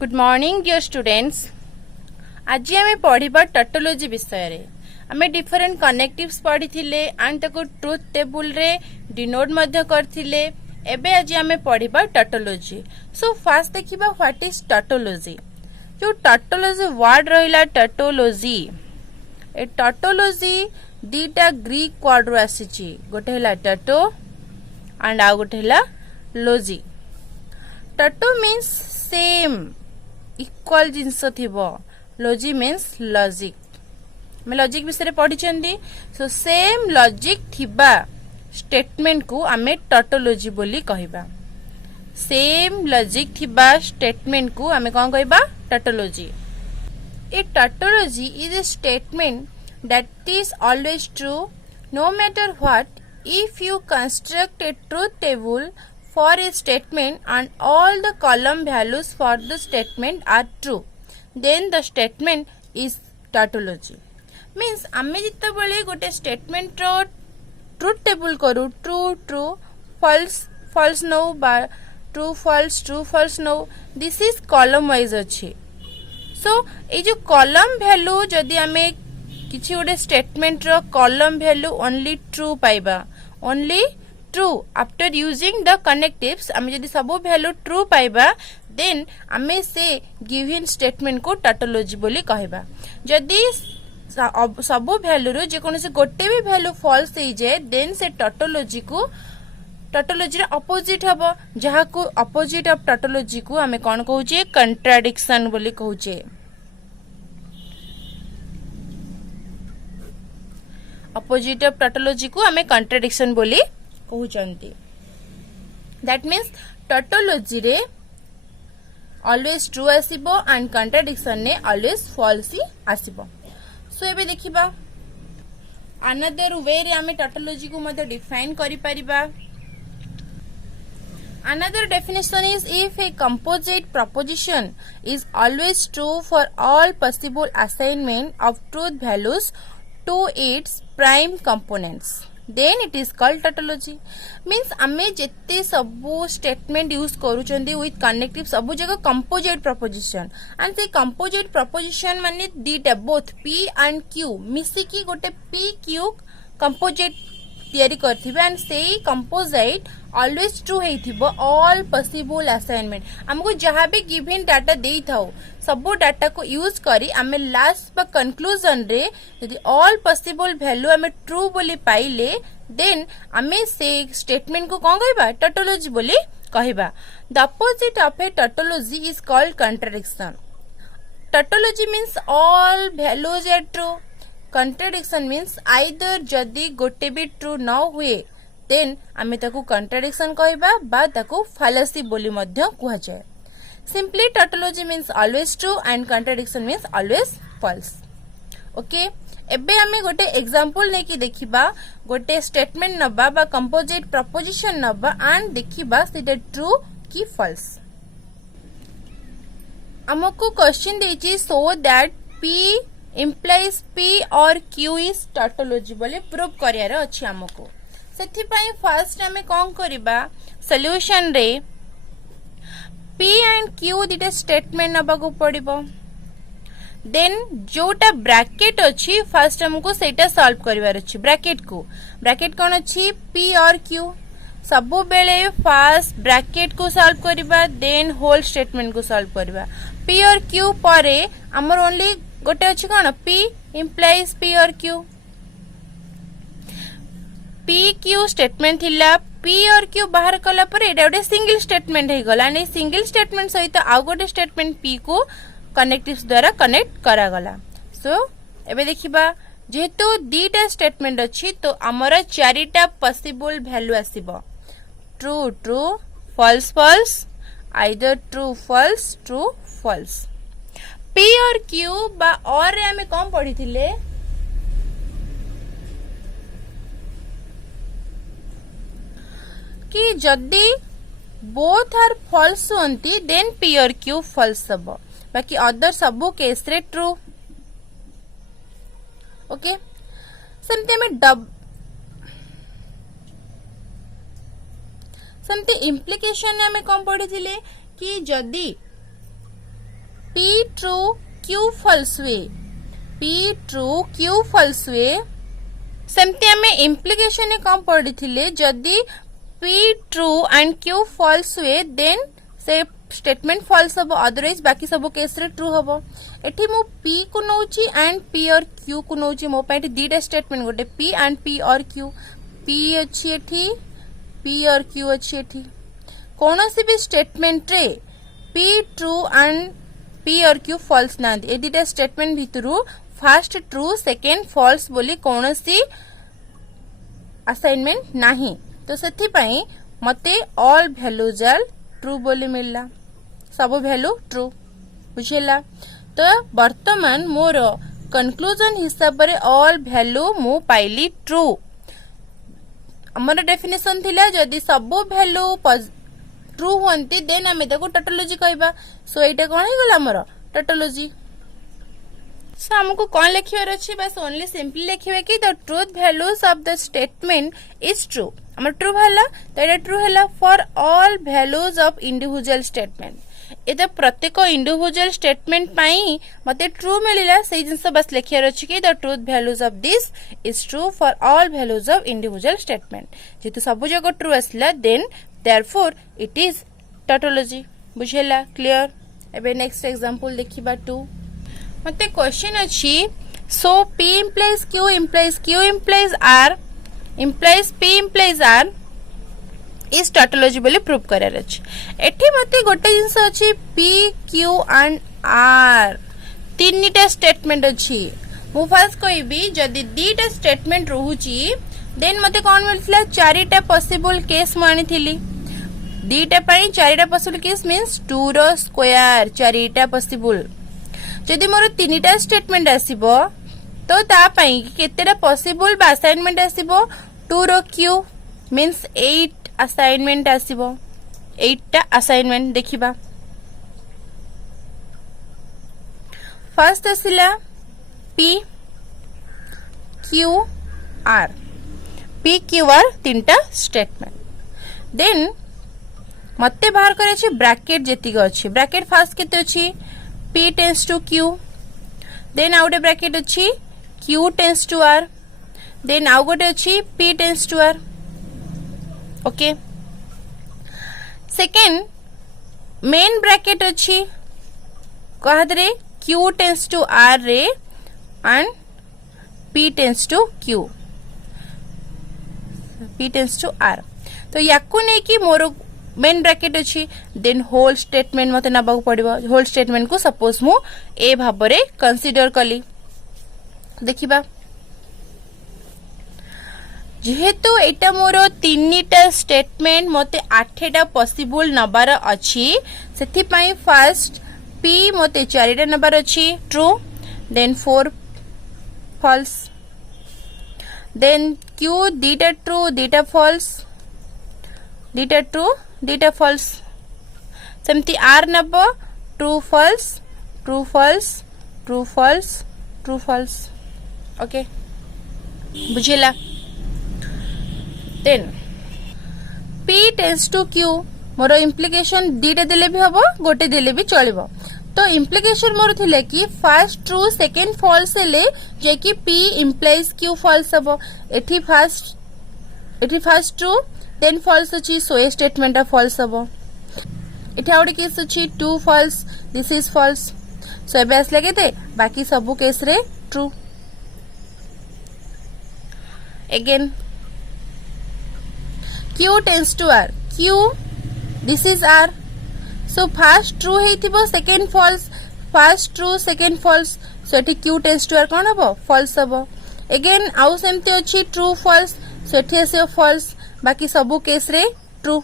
Good morning dear students. आज आम पढ़ा टोटोलॉजी विषय रे आमे डिफरेंट कनेक्टिव्स पढ़ी थिले एंड ताको ट्रुथ टेबल रे डिनोट मध्य करथिले। एबे आज आमे पढ़िबा टोटोलॉजी। सो फास्ट देखिबा व्हाट इज टोटोलॉजी। जो टोटोलॉजी वर्ड रहिला tautology, a tautology दीटा Greek word रो आसीची। गोटे हला टोटो एंड आ गोटे हला लॉजी। टोटो मीन्स सेम इक्वल जिनस थिबो, लॉजी मीन्स लॉजिक। मैं लॉजिक विषय पढ़ी। सो सेम लॉजिक थिबा स्टेटमेंट को आमे टोटोलॉजी बोली कहबा। सेम लॉजिक थिबा स्टेटमेंट को आमे कोन कहबा? Tautology. A tautology is a statement that is always true no matter what. If you construct a truth table for a statement and all the column values for the statement are true, then the statement is tautology. Means आमे जिते बळे गोटे statement रो truth table करू, true true false false नो बा true false नो, this is column wise अच्छी। सो ए जो कॉलम वैल्यू जदि आमे किछि गोटे स्टेटमेंट रो कॉलम वैल्यू ओनली ट्रू पाइबा, only true after using the connectives, आमे जदि सब वैल्यू ट्रू पाइबा देन आमे से गिवन स्टेटमेंट को टोटोलॉजी बोली कहबा। जदि सब वैल्यू रो जे कोनसे गोटे भी वैल्यू फॉल्स हे जाए देन से टोटोलॉजी को टोटोलॉजी रे अपोजिट हबो, जहा को अपोजिट ऑफ टोटोलॉजी को आमे कोन कहूचे? कंट्राडिक्शन बोली कहूचे। अपोजिट ऑफ टोटोलॉजी को आमे कंट्राडिक्शन बोली कहउचंती। दैट मीन्स टोटोलॉजी रे ऑलवेज ट्रू आसीबो एंड कंट्राडिक्शन ने ऑलवेज फॉल्स ही आसीबो। सो एबे देखिबा अनदर वे रे आमे टोटोलॉजी को मते डिफाइन करि परिबा। Another definition is if a composite proposition is always true for all possible assignment of truth values to its prime components, then it is called tautology. Means आमे जेते सबु statement use करूचंदी with connective सबु जगह composite proposition and से composite proposition माने दीटा both p and q मिसी की गोटे p q कंपोजिट तयारी करथिबे एंड सेही कंपोजिट ऑलवेज ट्रू हेथिबो ऑल पॉसिबल असाइनमेंट। हमको जहां भी गिवन डाटा देई थाओ सबो डाटा को यूज करी आमे लास्ट बा कंक्लूजन रे यदि ऑल पॉसिबल वैल्यू आमे ट्रू बोली पाइले देन आमे से स्टेटमेंट को कोन कहबा? टोटोलॉजी बोली कहबा। The opposite of a tautology is called contradiction. Tautology means all values are true, contradiction means either जदि गोटे भी ट्रू न हुए देन आमे ताकू कंट्राडिक्शन कहबा बा ताकू फालासी बोली मध्य कुहा जाय। Simply tautology means always true and contradiction means always false. Okay, एबे आमे गोटे एग्जांपल नै कि देखिबा गोटे स्टेटमेंट नबा बा कंपोजिट प्रपोजिशन नबा एंड देखिबा सेटा ट्रू कि फॉल्स। हमको क्वेश्चन देछि so that p implies p or q is tautology बोले प्रूव करियार अछि। हमको सेथि पई फर्स्ट हमें कोन करिबा? सॉल्यूशन रे p एंड q दिटा स्टेटमेंट नबा को पड़िबो, देन जोटा ब्रैकेट अछि फर्स्ट हमको सेटा सॉल्व करिवार अछि। ब्रैकेट कोन अछि? p और q। सबो बेले फर्स्ट ब्रैकेट को सॉल्व करिबा देन होल स्टेटमेंट को सॉल्व करिबा। p और q परे हमर ओनली गोटे अछि कोन? p implies p और q। p q स्टेटमेंट थिला, p और q बाहर कला पर एटा गोटे सिंगल स्टेटमेंट हे गला ने सिंगल स्टेटमेंट सहित आ गोटे स्टेटमेंट p को कनेक्टिव्स द्वारा कनेक्ट करा गला। सो एबे देखिबा जेहेतु दीटा स्टेटमेंट अछि तो हमर चारिटा पॉसिबल वैल्यू आसीबो, true true false false, either true false. p और q बा और रे हमें कौन पढ़ी थिले? कि जदि बोथ आर फॉल्स होंती देन p और q फॉल्स हबो, बाकी अदर सबो केस रे ट्रू। ओके, सेमते हमें सेमते इम्प्लिकेशन हमें कौन पढ़ी थिले कि जदि P true Q false हुए, P true Q false हुए। सेमती आमे इम्प्लिकेशन ने कम पढ़ी थिले, जदि P true and Q false हुए देन से स्टेटमेंट फॉल्स हम, अदरवाइज बाकी सब केस रे ट्रू हम। एठी मु P को नौची एंड P और Q को नौची, मो पाइट दीटा स्टेटमेंट, गोटे P एंड P और Q, P अच्छी एठी, P और Q अच्छी एठी। कौनसी भी स्टेटमेंट रे P ट्रू एंड P और Q फॉल्स ना, ए दीटा स्टेटमेंट भितरु फर्स्ट ट्रू सेकेंड फॉल्स बोली कौनसी असाइनमेंट नाही, तो सेथि पई मते ऑल वैल्यूज आर ट्रू बोली मिलला, सब वैल्यू ट्रू, बुझेला। तो वर्तमान मोर कंक्लूजन हिसाब रे ऑल वैल्यू मु पाइली ट्रू। हमर डेफिनेशन थिला जदी सब वैल्यू ट्रू होंती देन आमे ताको टोटोलॉजी कहबा। सो एटा कोन हे गला हमर टोटोलॉजी। सो हमको कौन लिखिबार अछि, बस ओनली सिंपली लिखिबे कि the truth values of the statement is true. हमर ट्रू भला तो एटा ट्रू हैला for all values of individual statement. एटा प्रत्येक इंडिविजुअल स्टेटमेंट पाई मते ट्रू मिलिला, सेही जिंस बस लिखिबार अछि कि the truth values of this is true for all values of individual statement. जेतु सब जगह ट्रू आसला then therefore it is tautology, बुझेला, क्लियर। एबे नेक्स्ट एग्जांपल देखिबा 2। मते क्वेश्चन अछि, so P implies Q implies Q implies R implies P implies R is tautology बोली प्रूव करार अछि। एठी मते गोटे जिंस अछि P Q and R, तीनटा स्टेटमेंट अछि। मु फर्स्ट कहबी जदी दीटा स्टेटमेंट रहूची देन मते कोन मिलथिला, चारिटा पॉसिबल केस मानि थिली। दीटा पई चारिटा पॉसिबल केस मींस 2 रो स्क्वायर, चारिटा पॉसिबल। जदि मोर तीनटा स्टेटमेंट आसीबो तो ता पई केतेटा पॉसिबल बा असाइनमेंट आसीबो, 2 रो क्यू मींस 8 असाइनमेंट आसीबो, 8 टा असाइनमेंट देखिबा। फर्स्ट आसिला P Q R, P Q R तीनटा स्टेटमेंट। देन मते बाहर करे अछि ब्रैकेट जेतिक अछि, ब्रैकेट फर्स्ट केते अछि P tends to Q, then out a bracket अच्छी Q tends to R, then out गोटे अच्छी P tends to R, okay। second main bracket अच्छी कहदरे Q tends to R रे and P tends to Q, P tends to R। तो याकू नहीं कि मोर main bracket अच्छी then whole statement मते नबाक पड़िबो। Whole statement को सपोज मु ए भाबरे कंसीडर कली, देखिबा। जेहेतु एटा मोर तीनटा स्टेटमेंट मते 8टा पॉसिबल नबार अछि, सेथि पई फर्स्ट P मते 4टा नबार अछि true, then 4 false, then Q दीटा ट्रू दीटा फॉल्स, दीटा ट्रू दीटा फॉल्स। सेमती R नब true false true false true false true false, okay, बुझिला। Then P tends to Q, मोर इम्प्लिकेशन दीटा देले भी हबो गोटे देले भी चलिबो। तो इम्प्लिकेशन मोर थिले कि फर्स्ट ट्रू सेकंड फॉल्स हेले जे कि P implies Q फॉल्स हबो। एठी फर्स्ट ट्रू देन फॉल्स अछि, सो ए स्टेटमेंट फॉल्स हबो। एठी आउट केस अछि 2 false, this is false, so एबे आस लगे थे बाकी सब केस रे true. Again Q tends to R, Q this is R, so first true हेतिबो second false, first true second false, so एठी Q टेंस टू R कोन हबो फॉल्स हबो। अगेन आउ सेमते अछि ट्रू फॉल्स, सो एठी आसे फॉल्स, बाकी सबू केस रे ट्रू।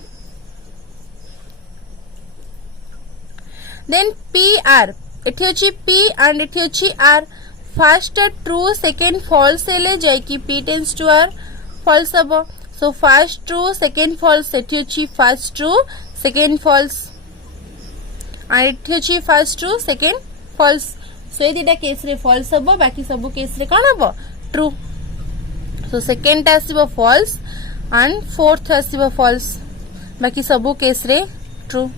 देन P R, एठी अछि P एंड एठी अछि R, first true second false हेले जाय कि P tends to R false हबो। So first true second false, एठी अछि first true second false and एठी अछि first true second false, so ए दिटा केस रे फॉल्स हबो, बाकी सबू केस रे कोन हबो ट्रू। सो सेकंड आसीबो फॉल्स एंड फोर्थ आसीबो फॉल्स, बाकी सबू केस रे ट्रू।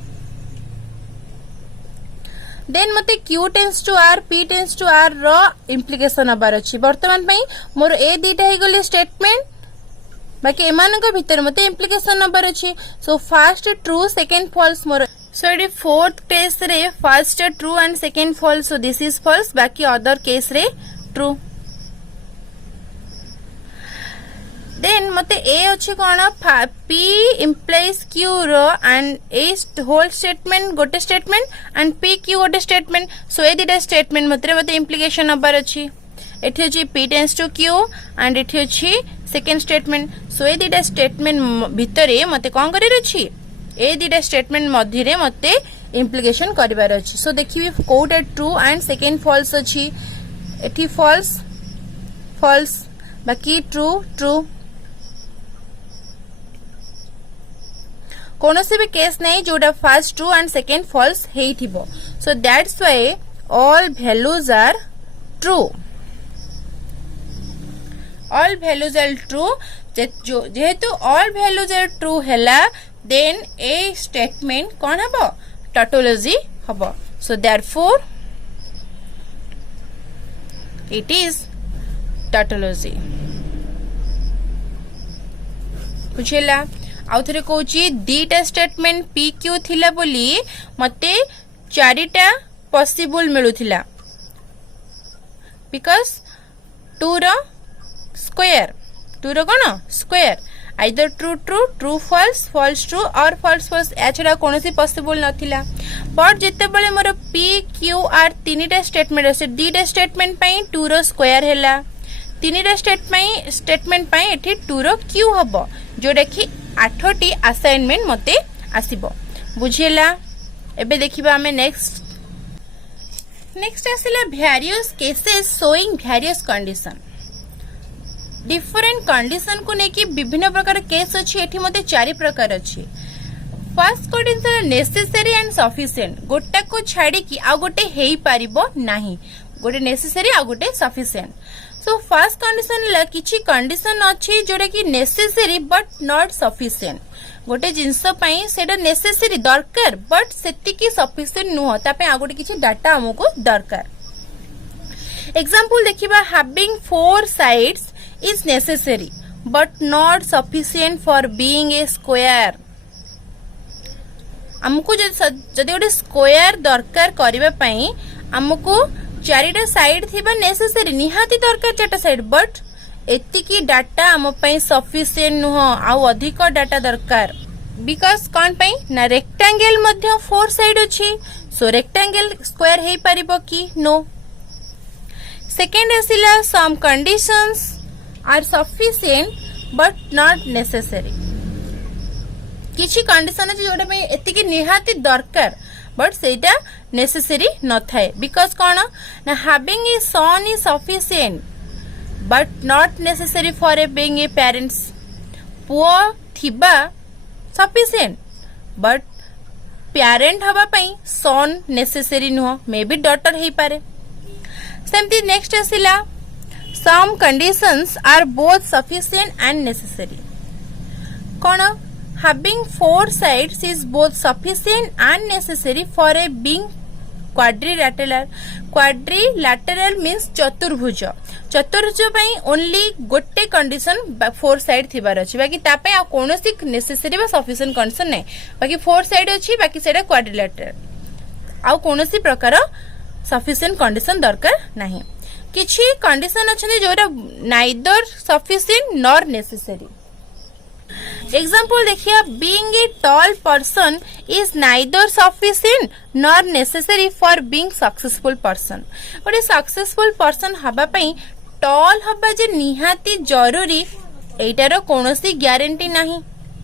देन मते Q tends to R P tends to R row implication हबार अछि वर्तमान पई मोर ए दीटा हे गले स्टेटमेंट बाकी एमानक भीतर मते इम्प्लिकेशन हबार अछि so first true second false मोर सो इट फोर्थ केस रे first true and second false so this is false बाकी अदर केस रे ट्रू देन मते ए अछि कोन P implies Q रो एंड ए होल स्टेटमेंट गोटे स्टेटमेंट एंड P Q गोटे स्टेटमेंट सो ए दिटा स्टेटमेंट मते इम्प्लिकेशन हबार अछि एठी अछि P tends to Q and एठी अछि सेकंड स्टेटमेंट सो ए दिटा स्टेटमेंट भितरे मते कोन करिर अछि ए दिटा स्टेटमेंट मध्य रे मते इम्प्लिकेशन करिवार अछि सो देखिबी कोटे ट्रू एंड सेकंड फॉल्स अछि एठी फॉल्स फॉल्स बाकी ट्रू ट्रू कोनोसी भी केस नहीं जोटा first true and second false हेइथिबो so that's why all values are true all values are true जेहेतु ऑल वैल्यूज आर ट्रू हैला देन ए स्टेटमेंट कोन हबो टोटोलॉजी हबो so therefore it is tautology बुझिला आउ थरे कहूची दीटा स्टेटमेंट पी क्यू थिला बोली मते चारिटा पॉसिबल मिलुथिला because two row square two रो कोन square either true true true false false true और फॉल्स फॉल्स एछडा कोनोसी पॉसिबल नथिला बट जेते बेले मोर पी क्यू आर तीनटा स्टेटमेंट আছে दीटा स्टेटमेंट पई टू रो स्क्वायर हैला तीनटा स्टेटमेंट पई एठी टू रो क्यू हबो जोडा कि 8टी असाइनमेंट मते आसीबो बुझिला एबे देखिबा हमें नेक्स्ट आसिला various cases showing various condition different condition को नेकी विभिन्न प्रकार केस अछि एठी मते 4 प्रकार अछि first condition necessary and sufficient गोटा को छाडी कि आ गोटे हेई पारिबो नाही गोटे नेसेसरी आ गोटे सफिशिएंट सो फर्स्ट कंडीशन ला किछि कंडीशन अछि जोडा कि नेसेसरी बट नॉट सफिशिएंट गोटे जिंस पई सेडा नेसेसरी दरकार बट सेति की सफिशिएंट नुह ता पे आ गोटे किछि डाटा हमको दरकार एग्जांपल देखिबा having 4 sides is necessary but not sufficient for being a square हमको जदि गोटे स्क्वायर दरकार करबा पई हमको चारिटा साइड थिबा नेसेसरी निहाती दरकार चारटा साइड बट एतिकी डाटा हम पई सफिशिएंट नुह आ अधिक डाटा दरकार बिकॉज कोन पई ना रेक्टेंगल मध्य 4 साइड अछि सो रेक्टेंगल स्क्वायर हेई परिबो कि नो सेकंड एसिला some conditions are sufficient but not necessary किछि कंडीशन अछि जोटा पे एतिकी निहाती दरकार बट सेटा नेसेसरी न थाए बिकॉज कोन ना having a son is sufficient but not necessary for a being a parents पुओ थिबा सफिशिएंट बट पेरेंट हबा पई सन नेसेसरी नुह मे बी डॉटर हेई पारे सेमती नेक्स्ट आसिला some conditions are both sufficient and necessary कोन having 4 sides is both sufficient and necessary for a being quadrilateral means चतुर्भुज चतुर्भुज पई ओनली गोटे कंडीशन 4 साइड थिबार अछि बाकी ता पई आ कोनोसी नेसेसरी बा सफिशिएंट कंडीशन नै बाकी 4 साइड अछि बाकी सेडा क्वाड्रिलेटरल आ कोनोसी प्रकार सफिशिएंट कंडीशन दरकार नाही किछि कंडीशन अछि जोरा neither sufficient nor necessary example देखिए being a tall person is neither sufficient nor necessary for being successful person गोटे सक्सेसफुल पर्सन हबा पई टॉल हबा जे निहाती जरूरी एटारो कोनोसी ग्यारंटी नाही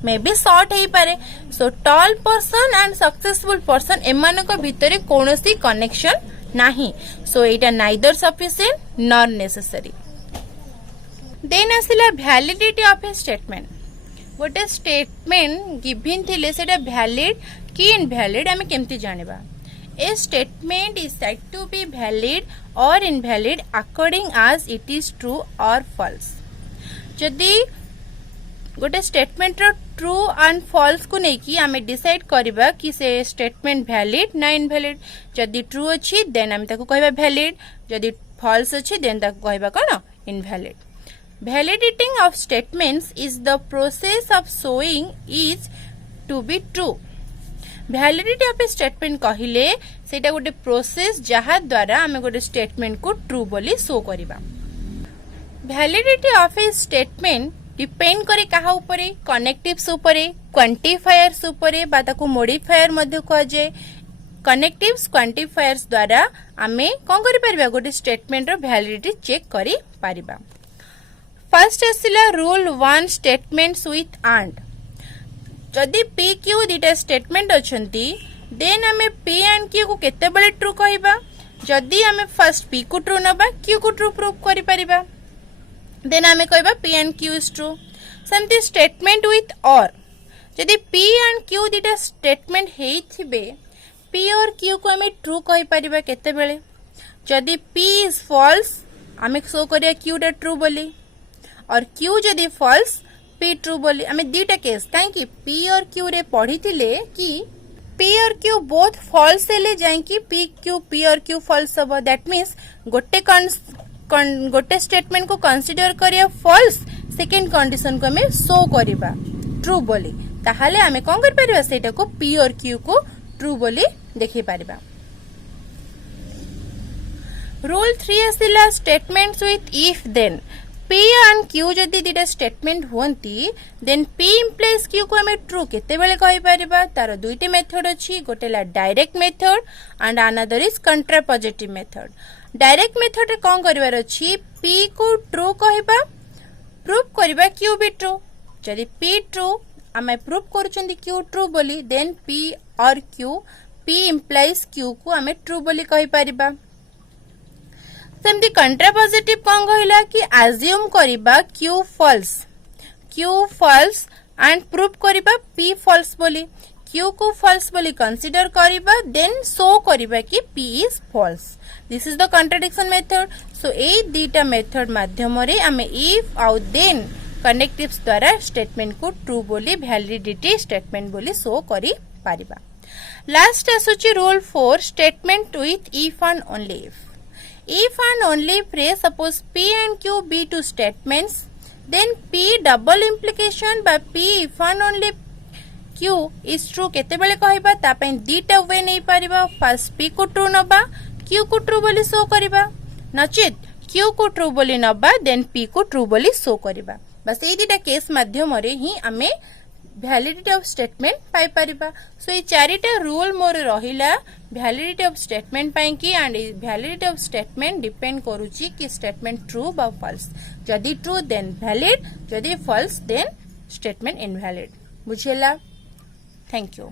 मे बी शॉर्ट हेई पारे so tall person and successful person एमानक भितरे कोनोसी कनेक्शन नाही सो एटा neither sufficient nor necessary then आसिला वैलिडिटी ऑफ ए स्टेटमेंट गोटे स्टेटमेंट गिवन थिले सेटा वैलिड कि इनवैलिड आमे केमती जानिबा a statement is said to be valid or invalid according as it is true और फॉल्स जदि गोटे स्टेटमेंट रो ट्रू एंड फॉल्स को लेकिन आम डिसाइड करबा कि से स्टेटमेंट वैलिड ना इनवैलिड। जदि ट्रू अच्छी देन आम ताको कहबा वैलिड, जदि फॉल्स अच्छी देन ताको कहबा कोन invalid. Validating of statements is the process of showing is to be true. Validity of a statement कहिले सेटा गोटे प्रोसेस जहा द्वारा आमे गोटे स्टेटमेंट को ट्रू बोली शो करिबा। Validity of a statement depend करे कहा उपरे, कनेक्टिव्स उपरे, क्वांटिफायर्स उपरे बा ताको मॉडिफायर मध्ये कह जाय। कनेक्टिव्स क्वांटिफायर्स द्वारा आमे कोन करि परबा गोटे स्टेटमेंट रो वैलिडिटी चेक करि परिबा। फर्स्ट आसिला रूल 1 स्टेटमेंट्स विथ एंड। जदि पी क्यू दिटा स्टेटमेंट अछंती देन आमे पी एंड क्यू को केते बेले ट्रू कहबा। जदि आमे फर्स्ट पी को ट्रू नबा क्यू को ट्रू प्रूव करि परिबा देन आमे कहबा P and Q is true. सेमती स्टेटमेंट विथ और जदि पी एंड क्यू दिटा स्टेटमेंट हेइथिबे पी और क्यू को आमे ट्रू कहि परिबा केते बेले जदि पी इज फॉल्स आमे शो करिया क्यू टा ट्रू बोली और क्यू जदि फॉल्स पी ट्रू बोली। आमे दीटा केस कहीं पी और क्यू रे पढ़ी थिले कि P or Q both false हेले जाई कि पी और क्यू फॉल्स हबो। दैट मीन्स गोटे स्टेटमेंट को कंसीडर करिया फॉल्स, सेकंड कंडीशन को हमें शो करिबा ट्रू बोली, ताहाले आमे कोन कर परिबा सेटा को पी और क्यू को ट्रू बोली देखि परिबा। रूल 3 आसिला statements with if then. P and Q जदि दिटा स्टेटमेंट होंती देन P implies Q को हमें ट्रू केते बेले कहि परिबा। तार दुईटी मेथड अछि, गोटेला direct method and another is contrapositive method. Direct method रे कोन करिवार अछि P को ट्रू कहिबा, प्रूव करिबा Q भी ट्रू। जदि P ट्रू आमे प्रूव करछंदी Q ट्रू बोली देन P और Q P implies Q को हमें ट्रू बोली कहि परिबा। सेमती कंट्रापोजिटिव कौन कहला कि अज्यूम करिबा Q फॉल्स एंड प्रूव करिबा P फॉल्स बोली। Q को फॉल्स बोली कंसीडर करिबा देन शो करिबा कि P is false. This is the contradiction method. So ए दीटा मेथड माध्यम रे आमे इफ आउ देन कनेक्टिव्स द्वारा स्टेटमेंट को ट्रू बोली वैलिडिटी स्टेटमेंट बोली शो करि परिबा। लास्ट आसुची rule 4 statement with if and only if. If and only phrase suppose P and Q be two statements, then P double implication by P if and only Q is true केते बेले कहबा ता पय दीटा वे नै परिबा। First P को true नबा Q को true बोली शो करिबा, नचित Q को ट्रू बोली नबा देन P को ट्रू बोली शो करिबा। बस ए दीटा केस माध्यम रे ही आमे वैलिडिटी ऑफ स्टेटमेंट पाई परिबा। सो ये चारिटा रूल मोर रहिला वैलिडिटी ऑफ स्टेटमेंट पाई की and validity of statement depend करूची कि स्टेटमेंट ट्रू बा फॉल्स। जदि ट्रू देन वैलिड, जदि फॉल्स देन स्टेटमेंट इनवैलिड। बुझेला? Thank you.